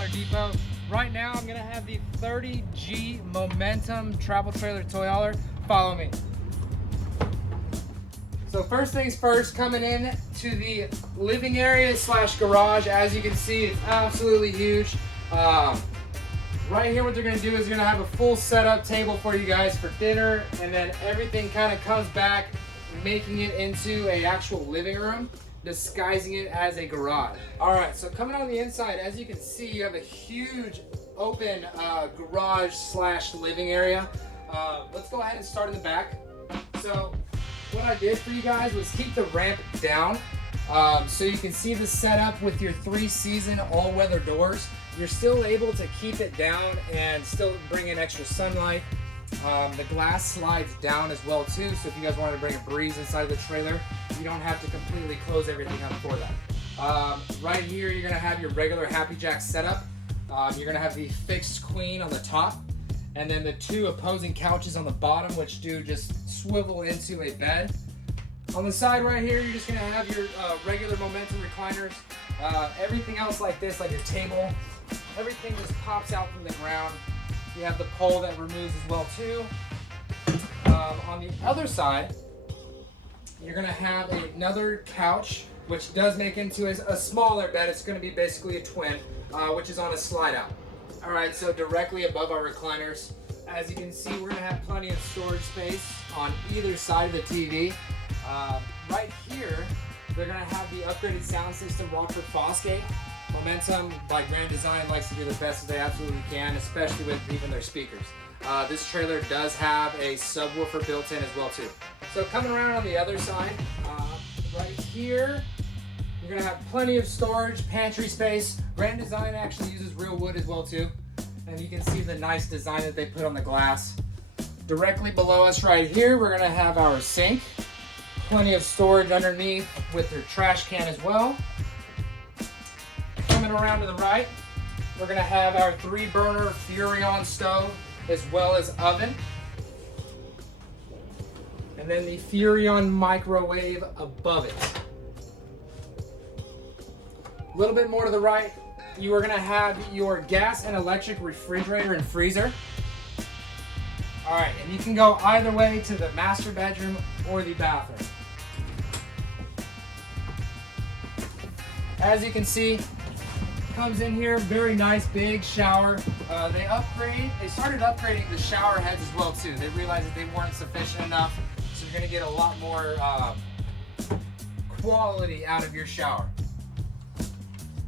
Hauler Depot. Right now I'm gonna have the 30G Momentum travel trailer toy hauler. Follow me. So first things first, coming in to the living area slash garage. As you can see, it's absolutely huge. Right here, what they're gonna do is they're gonna have a full setup table for you guys for dinner, and then everything kind of comes back, making it into a actual living room, disguising it as a garage. All right, so coming on the inside, as you can see, you have a huge open garage slash living area. Let's go ahead and start in the back. So what I did for you guys was keep the ramp down, so you can see the setup with your 3-season all-weather doors. You're still able to keep it down and still bring in extra sunlight. The glass slides down as well too, so if you guys wanted to bring a breeze inside of the trailer, you don't have to completely close everything up for that. Right here, you're gonna have your regular Happy Jack setup. You're gonna have the fixed queen on the top, and then the 2 opposing couches on the bottom, which do just swivel into a bed. On the side right here, you're just gonna have your regular Momentum recliners. Everything else like this, like your table, everything just pops out from the ground. You have the pole that removes as well too. On the other side, you're gonna have another couch, which does make into a smaller bed. It's gonna be basically a twin, which is on a slide out. All right, so directly above our recliners, as you can see, we're gonna have plenty of storage space on either side of the TV. Right here, they're gonna have the upgraded sound system, Rockford Fosgate. Momentum, by Grand Design, likes to do the best that they absolutely can, especially with even their speakers. This trailer does have a subwoofer built in as well too. So coming around on the other side, right here, you're gonna have plenty of storage, pantry space. Grand Design actually uses real wood as well too. And you can see the nice design that they put on the glass. Directly below us right here, we're gonna have our sink. Plenty of storage underneath with their trash can as well. Coming around to the right, we're gonna have our 3-burner Furrion stove as well as oven. And then the Furrion microwave above it. A little bit more to the right, you are gonna have your gas and electric refrigerator and freezer. All right, and you can go either way to the master bedroom or the bathroom. As you can see, comes in here, very nice big shower. They started upgrading the shower heads as well too. They realized that they weren't sufficient enough, so you're gonna get a lot more quality out of your shower.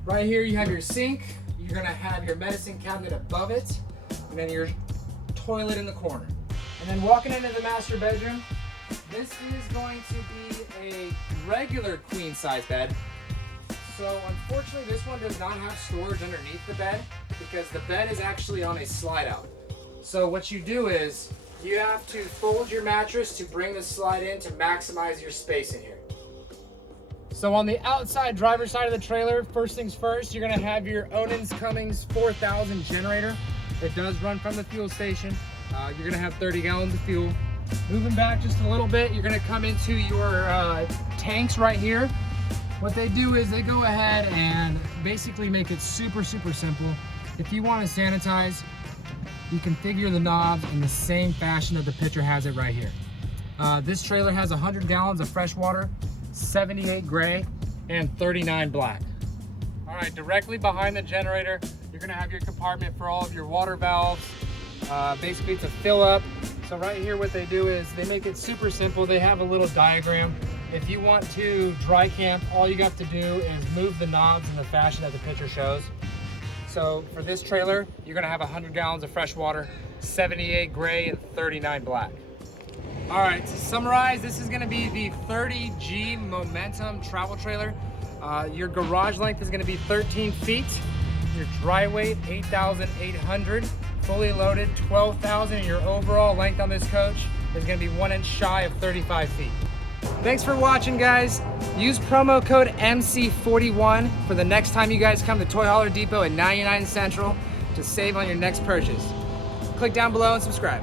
Right here you have your sink. You're gonna have your medicine cabinet above it, and then your toilet in the corner. And then walking into the master bedroom, this is going to be a regular queen size bed. So unfortunately, this one does not have storage underneath the bed because the bed is actually on a slide out. So what you do is you have to fold your mattress to bring the slide in to maximize your space in here. So on the outside driver's side of the trailer, first things first, you're gonna have your Onens Cummins 4000 generator. It does run from the fuel station. You're gonna have 30 gallons of fuel. Moving back just a little bit, you're gonna come into your tanks right here. What they do is they go ahead and basically make it super simple. If you want to sanitize, you configure the knobs in the same fashion that the picture has it right here. This trailer has 100 gallons of fresh water, 78 gray, and 39 black. All right, directly behind the generator, you're gonna have your compartment for all of your water valves. Basically to fill up. So right here what they do is they make it super simple. They have a little diagram. If you want to dry camp, all you have to do is move the knobs in the fashion that the picture shows. So for this trailer, you're gonna have 100 gallons of fresh water, 78 gray, and 39 black. All right, to summarize, this is gonna be the 30G Momentum travel trailer. Your garage length is gonna be 13 feet. Your dry weight, 8,800. Fully loaded, 12,000. And your overall length on this coach is gonna be 1 inch shy of 35 feet. Thanks for watching, guys. Use promo code MC41 for the next time you guys come to Toy Hauler Depot at 99 Central to save on your next purchase. Click down below and subscribe.